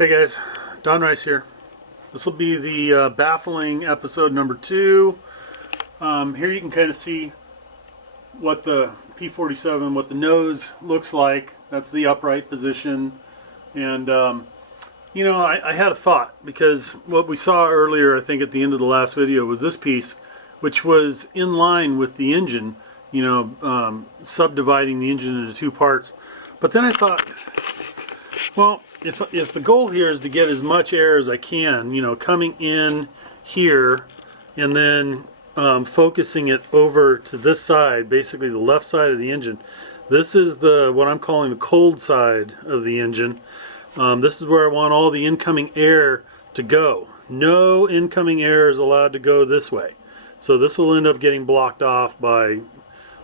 Hey guys, Don Rice here. This will be the Baffling episode number 2. Here you can kind of see what the P47, what the nose looks like. That's the upright position. And, I had a thought, because what we saw earlier, I think at the end of the last video, was this piece, which was in line with the engine, subdividing the engine into 2 parts. But then I thought, well, if the goal here is to get as much air as I can, coming in here and then focusing it over to this side, basically the left side of the engine. This is what I'm calling the cold side of the engine. This is where I want all the incoming air to go. No incoming air is allowed to go this way. So this will end up getting blocked off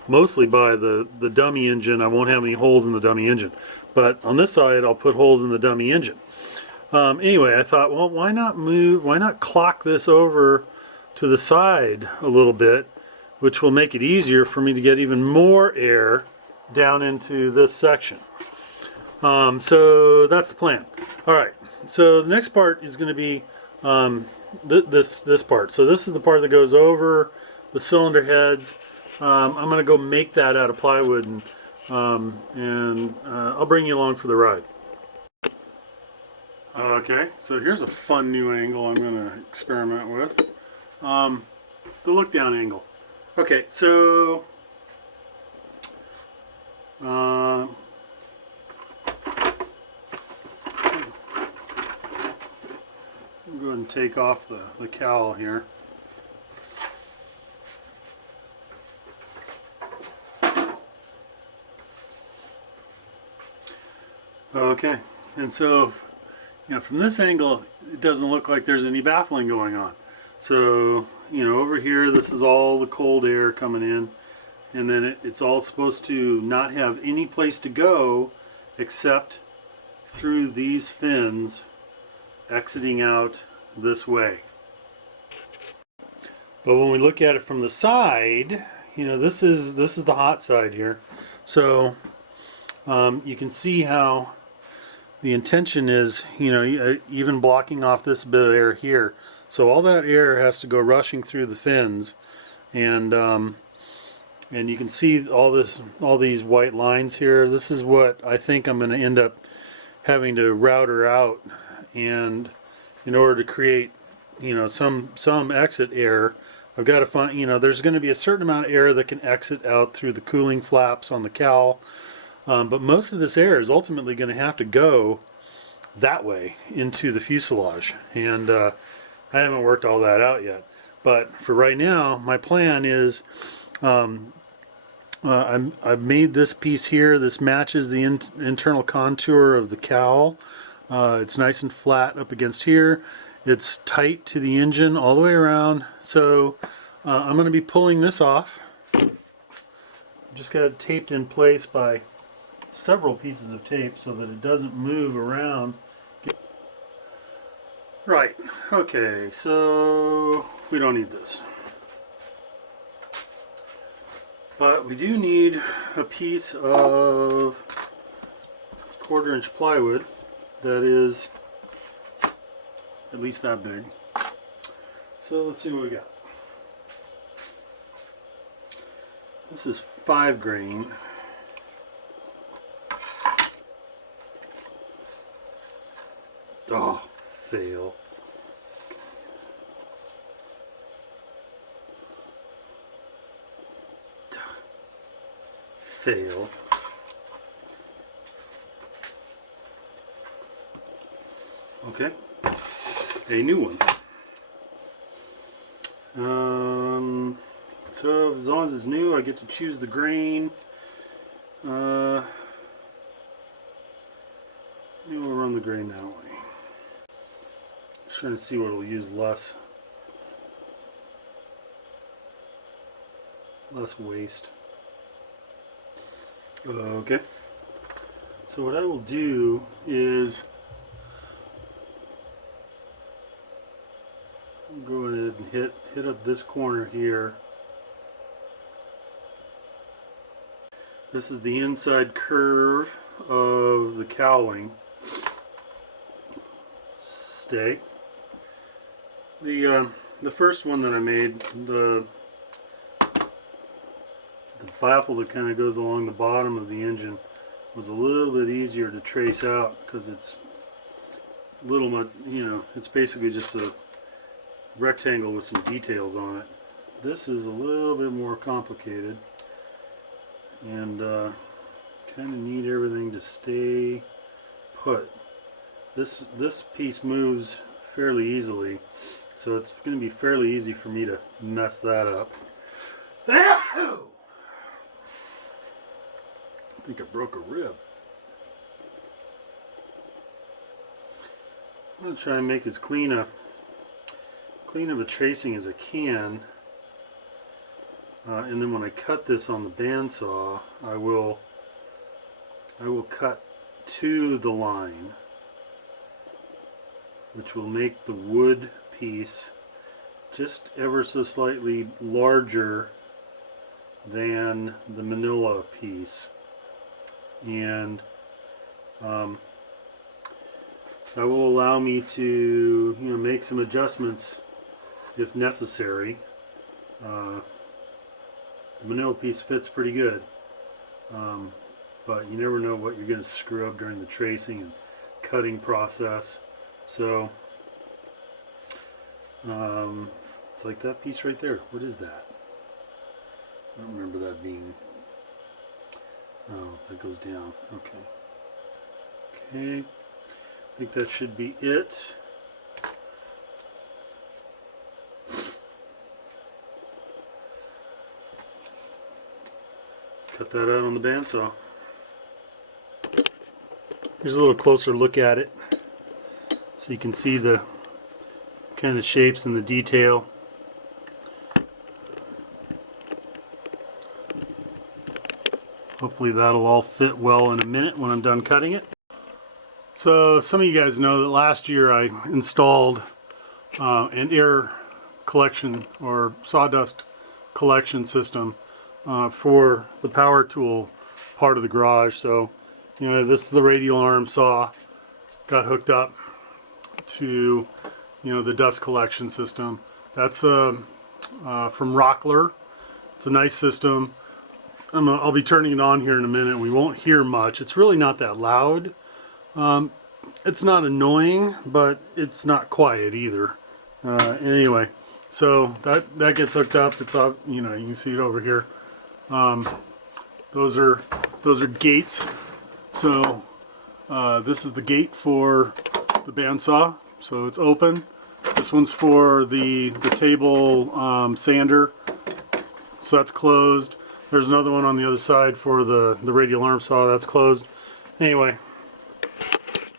mostly by the dummy engine. I won't have any holes in the dummy engine. But on this side, I'll put holes in the dummy engine. Anyway, I thought, well, why not clock this over to the side a little bit, which will make it easier for me to get even more air down into this section. So that's the plan. All right, so the next part is going to be this part. So this is the part that goes over the cylinder heads. I'm going to go make that out of plywood, and I'll bring you along for the ride. Okay, so here's a fun new angle I'm going to experiment with. The look down angle. Okay, so I'll go ahead and take off the cowl here. Okay, and so from this angle it doesn't look like there's any baffling going on. So over here, this is all the cold air coming in, and then it's all supposed to not have any place to go except through these fins exiting out this way. But when we look at it from the side, this is the hot side here. So you can see how the intention is, even blocking off this bit of air here. So all that air has to go rushing through the fins, and you can see all these white lines here. This is what I think I'm going to end up having to router out, and in order to create, some exit air, I've got to find, there's going to be a certain amount of air that can exit out through the cooling flaps on the cowl. But most of this air is ultimately going to have to go that way into the fuselage, and I haven't worked all that out yet. But for right now, my plan is I've made this piece here. This matches the internal contour of the cowl. It's nice and flat up against here. It's tight to the engine all the way around. So I'm going to be pulling this off. Just got it taped in place by several pieces of tape so that it doesn't move around. Right, okay, so we don't need this. But we do need a piece of 1/4 inch plywood that is at least that big. So let's see what we got. This is 5 grain. Oh, fail. Fail. Okay, a new one. So as long as it's new, I get to choose the grain. Maybe we'll run the grain that way. Just trying to see what will use less waste. Okay. So what I will do is go ahead and hit up this corner here. This is the inside curve of the cowling. stay. The first one that I made, the baffle that kind of goes along the bottom of the engine, was a little bit easier to trace out because it's little, it's basically just a rectangle with some details on it. This is a little bit more complicated, and kind of need everything to stay put. This piece moves fairly easily, so it's going to be fairly easy for me to mess that up. I think I broke a rib. I'm going to try and make as clean of a tracing as I can, and then when I cut this on the bandsaw, I will cut to the line, which will make the wood piece just ever so slightly larger than the manila piece, and that will allow me to make some adjustments if necessary. The manila piece fits pretty good, but you never know what you're going to screw up during the tracing and cutting process. So it's like that piece right there. What is that? I don't remember that being. Oh, that goes down. Okay. I think that should be it. Cut that out on the bandsaw. Here's a little closer look at it, so you can see the kind of shapes and the detail. Hopefully that'll all fit well in a minute when I'm done cutting it. So some of you guys know that last year I installed an air collection or sawdust collection system for the power tool part of the garage. So this is the radial arm saw, got hooked up to the dust collection system. That's from Rockler. It's a nice system. I'll be turning it on here in a minute. We won't hear much. It's really not that loud. It's not annoying, but it's not quiet either. Anyway, so that gets hooked up. It's up. You can see it over here. Those are gates. So this is the gate for the bandsaw. So it's open. This one's for the table sander. So that's closed. There's another one on the other side for the radial arm saw. That's closed. Anyway,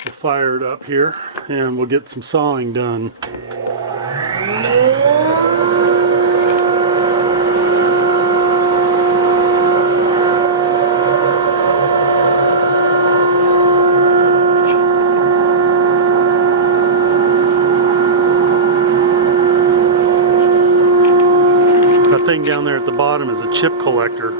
we'll fire it up here and we'll get some sawing done. That thing down there at the bottom is a chip collector.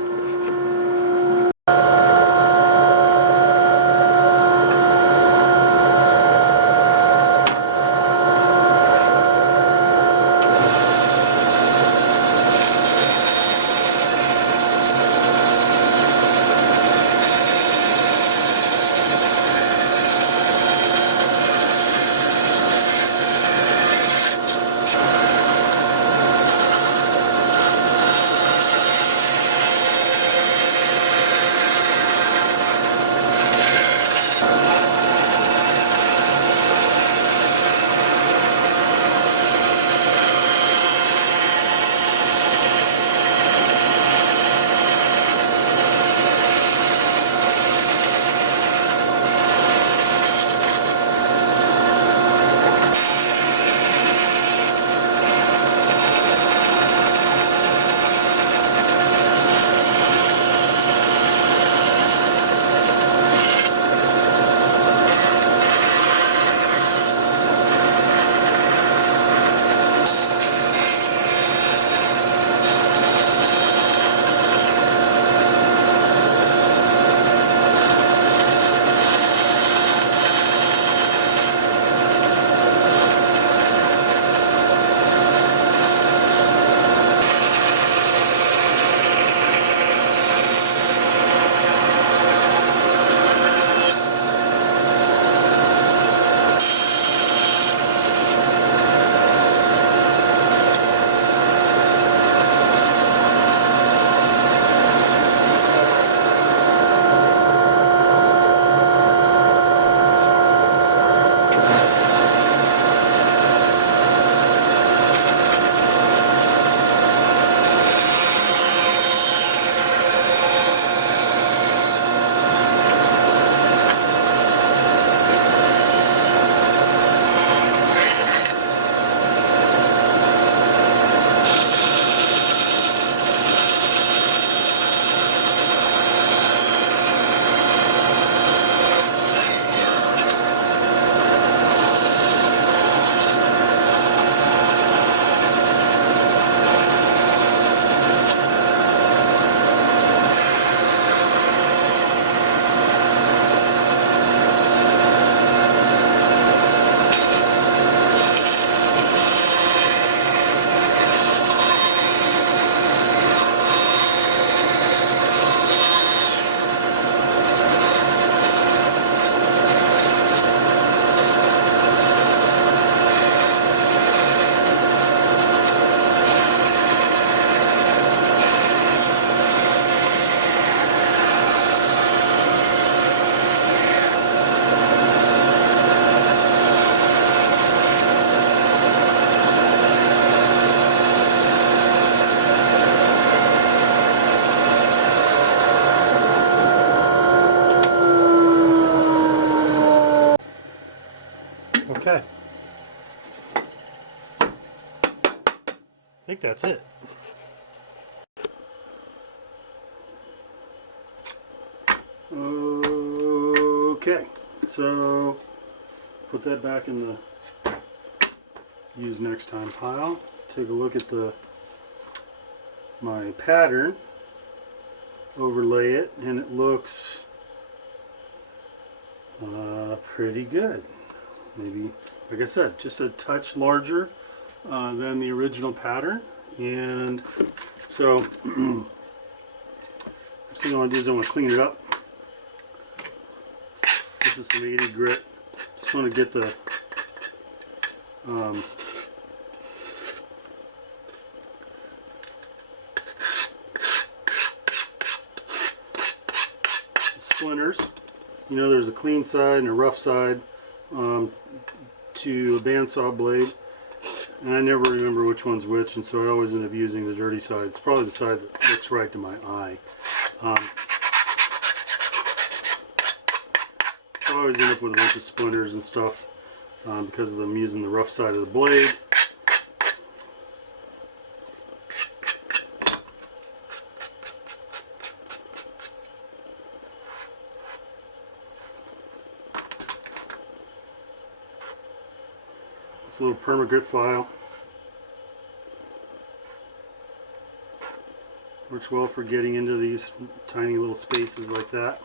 Okay. I think that's it. Okay, so put that back in the use next time pile. Take a look at my pattern, overlay it, and it looks pretty good. Maybe, like I said, just a touch larger than the original pattern. And so first thing I want to do is I want to clean it up. This is some 80 grit. Just want to get the splinters. You know, there's a clean side and a rough side to a bandsaw blade, and I never remember which one's which, and so I always end up using the dirty side. It's probably the side that looks right to my eye. I always end up with a bunch of splinters and stuff because of them using the rough side of the blade. This little perma-grit file works well for getting into these tiny little spaces like that.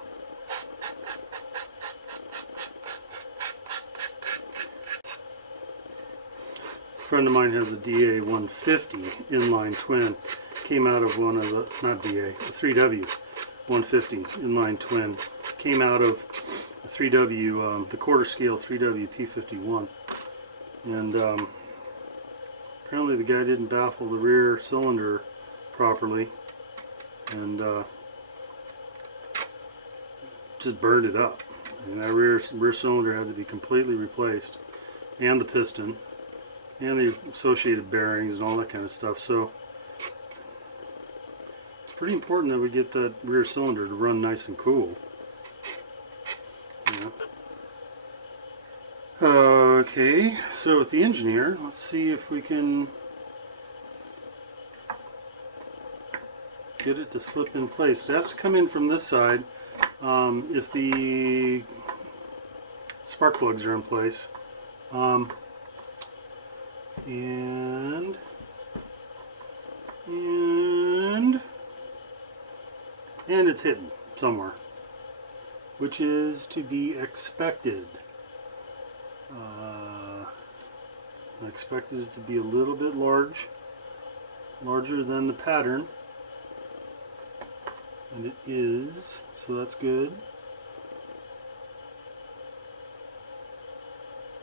A friend of mine has a DA 150 inline twin. Came out of one of the, not DA, a 3W 150 inline twin. Came out of a 3W, the quarter scale 3W P47. And apparently the guy didn't baffle the rear cylinder properly, and just burned it up. And that rear cylinder had to be completely replaced, and the piston, and the associated bearings, and all that kind of stuff. So it's pretty important that we get that rear cylinder to run nice and cool. Yeah. Okay, so with the engine here, let's see if we can get it to slip in place. It has to come in from this side if the spark plugs are in place. And it's hidden somewhere, which is to be expected. I expected it to be a little bit larger than the pattern, and it is, so that's good.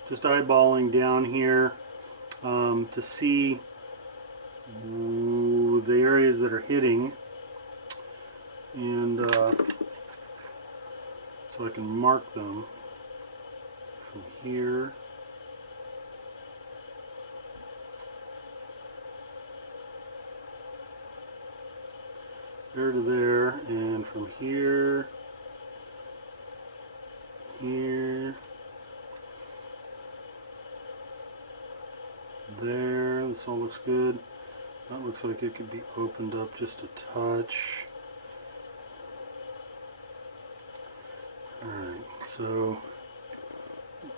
Just eyeballing down here to see the areas that are hitting, and so I can mark them from here there to there, and from here, here, there. This all looks good. That looks like it could be opened up just a touch. Alright, so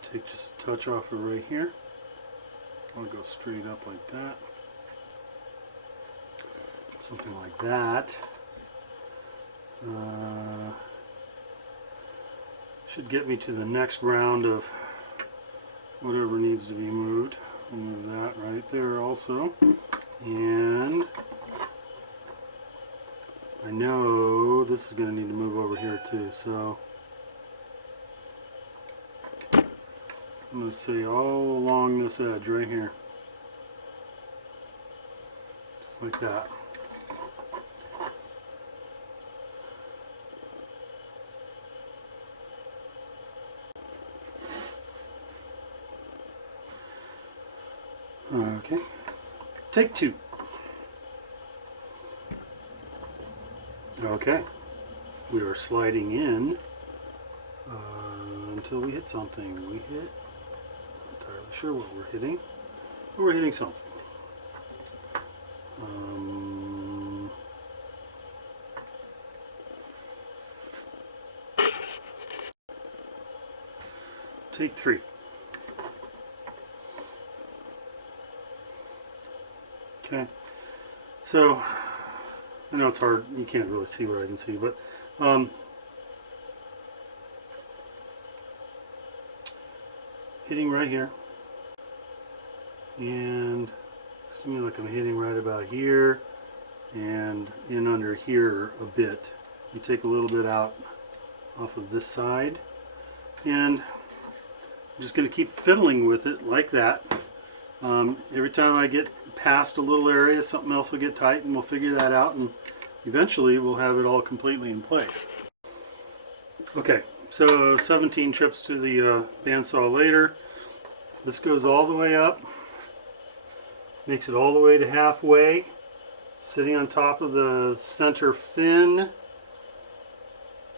take just a touch off of right here. I'll go straight up like that. Something like that. Should get me to the next round of whatever needs to be moved. I'll move that right there also. And I know this is going to need to move over here too, so I'm going to say all along this edge right here. Just like that. Okay, take two. Okay, we are sliding in until we hit something. We hit entirely sure what we're hitting, but we're hitting something. Take 3. Okay, so I know it's hard, you can't really see what I can see, but hitting right here, and it seems like I'm hitting right about here and in under here a bit. You take a little bit out off of this side, and I'm just going to keep fiddling with it like that. Every time I get past a little area, something else will get tight, and we'll figure that out, and eventually we'll have it all completely in place. Okay, so 17 trips to the bandsaw later. This goes all the way up, makes it all the way to halfway, sitting on top of the center fin.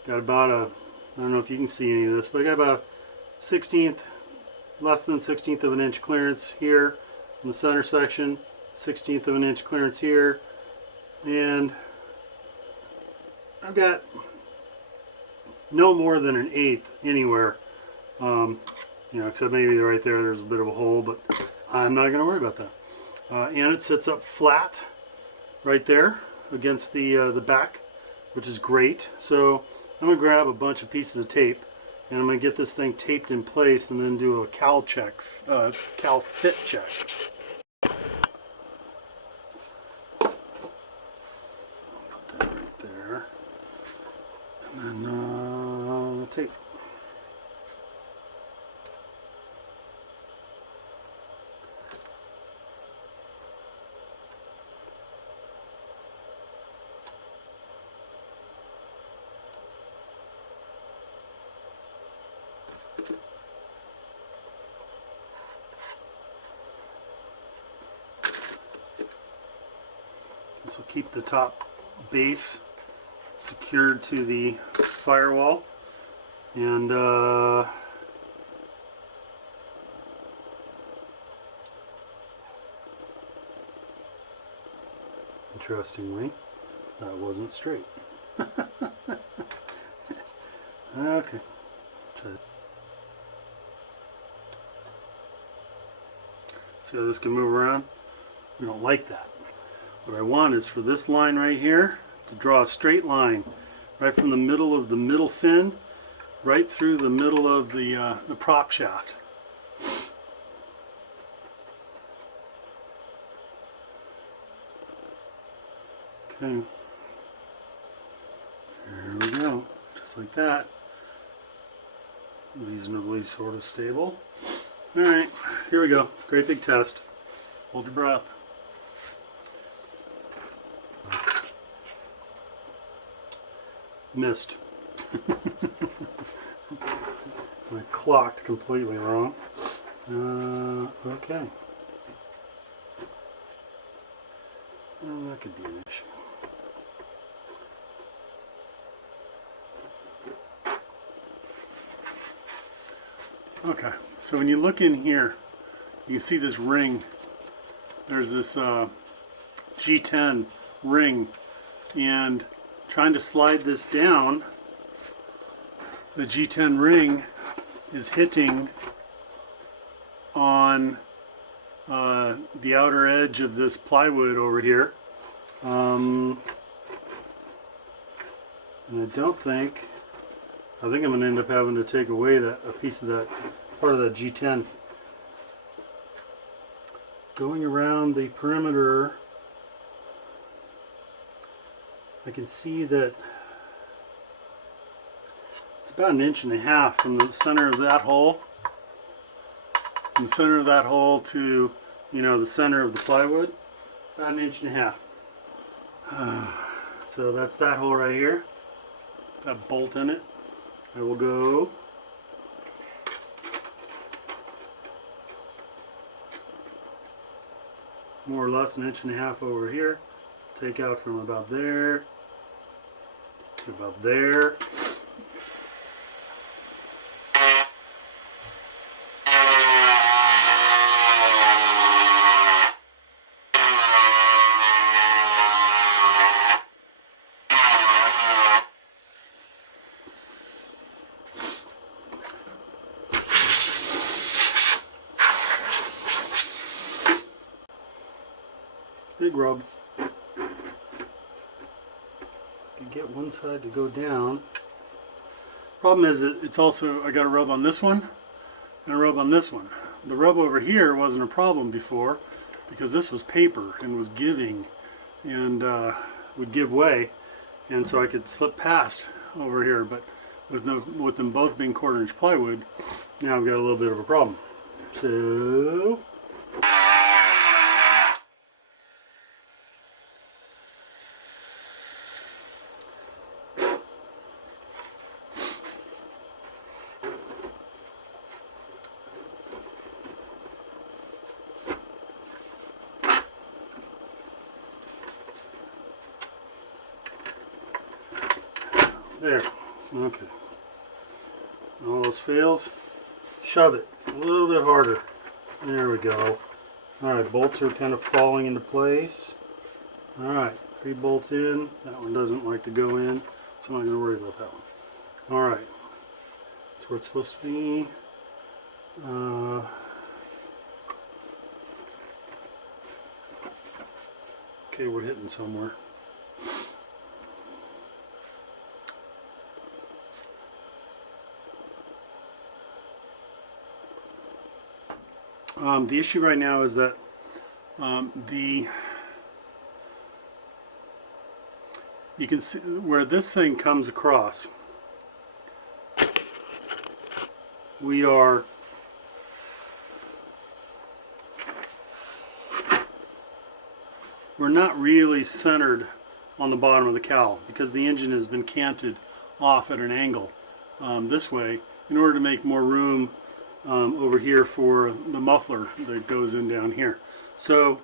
Got about a, I don't know if you can see any of this, but I got about a 16th, less than 16th of an inch clearance here in the center section, 16th of an inch clearance here, and I've got no more than an 1/8 anywhere, you know, except maybe right there there's a bit of a hole, but I'm not going to worry about that. And it sits up flat right there against the back, which is great. So I'm going to grab a bunch of pieces of tape, and I'm going to get this thing taped in place and then do a cal check, cal fit check. Put that right there. And then the tape. This will keep the top base secured to the firewall, and interestingly, that wasn't straight. Okay. See how this can move around? We don't like that. What I want is for this line right here to draw a straight line right from the middle of the middle fin right through the middle of the prop shaft. Okay, there we go, just like that. Reasonably sort of stable. Alright, here we go. Great big test. Hold your breath. Missed. I clocked completely wrong. Okay. Well, that could be an issue. Okay, so when you look in here, you can see this ring. There's this G10 ring, and trying to slide this down, the G10 ring is hitting on the outer edge of this plywood over here. And I think I'm going to end up having to take away a piece of that, part of that G10. Going around the perimeter, I can see that it's about 1.5 inches from the center of that hole, from the center of that hole to, you know, the center of the plywood, about 1.5 inches. So that's that hole right here, that bolt in it. I will go more or less 1.5 inches over here, take out from about there to about there. big rub. You get one side to go down. Problem is that it's also, I got a rub on this one and a rub on this one. The rub over here wasn't a problem before because this was paper and was giving and would give way, and so I could slip past over here, but with them both being 1/4 inch plywood, now I've got a little bit of a problem. So there, okay. All else fails, shove it a little bit harder. There we go. Alright, bolts are kind of falling into place. Alright, 3 bolts in. That one doesn't like to go in, so I'm not going to worry about that one. Alright, that's where it's supposed to be. Okay, we're hitting somewhere. The issue right now is that you can see where this thing comes across. We're not really centered on the bottom of the cowl because the engine has been canted off at an angle this way in order to make more room over here for the muffler that goes in down here. So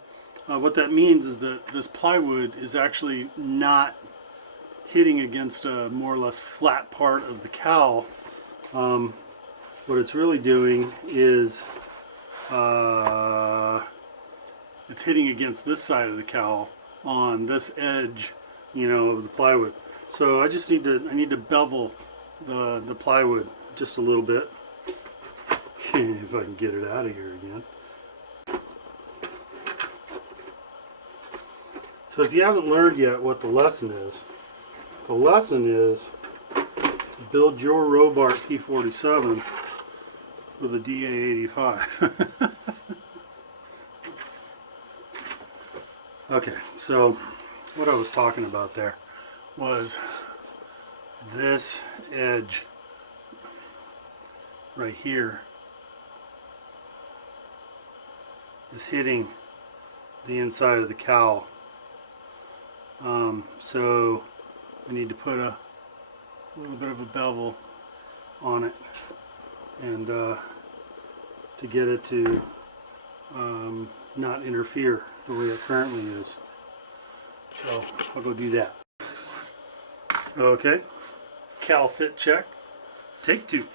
what that means is that this plywood is actually not hitting against a more or less flat part of the cowl. What it's really doing is it's hitting against this side of the cowl on this edge, you know, of the plywood. So I just need to bevel the plywood just a little bit. If I can get it out of here again. So if you haven't learned yet what the lesson is to build your Robart P47 with a DA85. Okay, so what I was talking about there was this edge right here is hitting the inside of the cowl. So I need to put a little bit of a bevel on it and to get it to not interfere the way it currently is. So I'll go do that. Okay, cowl fit check, take 2.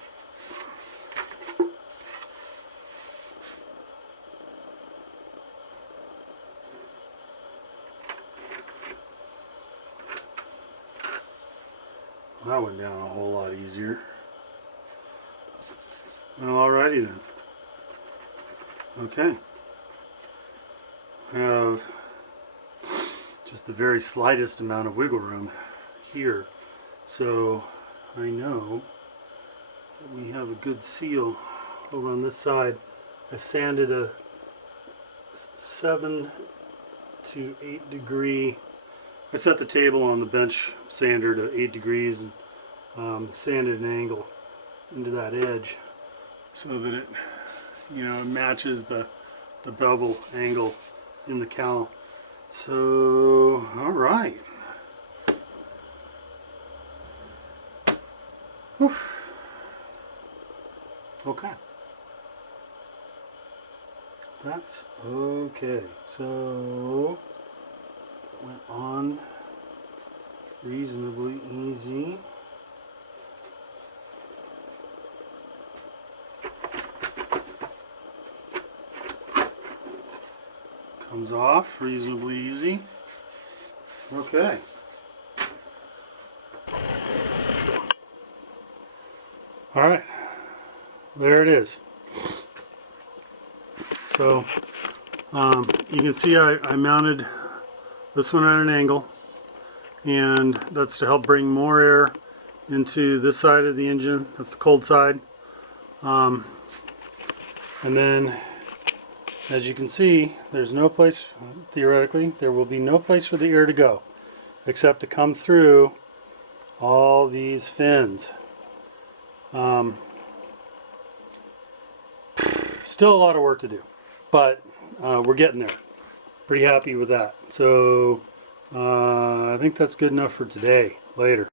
That went down a whole lot easier. Well, alrighty then. Okay. I have just the very slightest amount of wiggle room here, so I know that we have a good seal over on this side. I sanded a 7 to 8 degree. I set the table on the bench sander to 8 degrees and sanded an angle into that edge so that it, you know, matches the bevel angle in the cowl. So, all right. Whew. Okay. That's okay. So went on reasonably easy. Comes off reasonably easy. Okay. All right. There it is. So you can see I mounted this one at an angle, and that's to help bring more air into this side of the engine. That's the cold side. And then, as you can see, there's no place, theoretically, there will be no place for the air to go except to come through all these fins. Still a lot of work to do, but we're getting there. Pretty happy with that. So I think that's good enough for today. Later.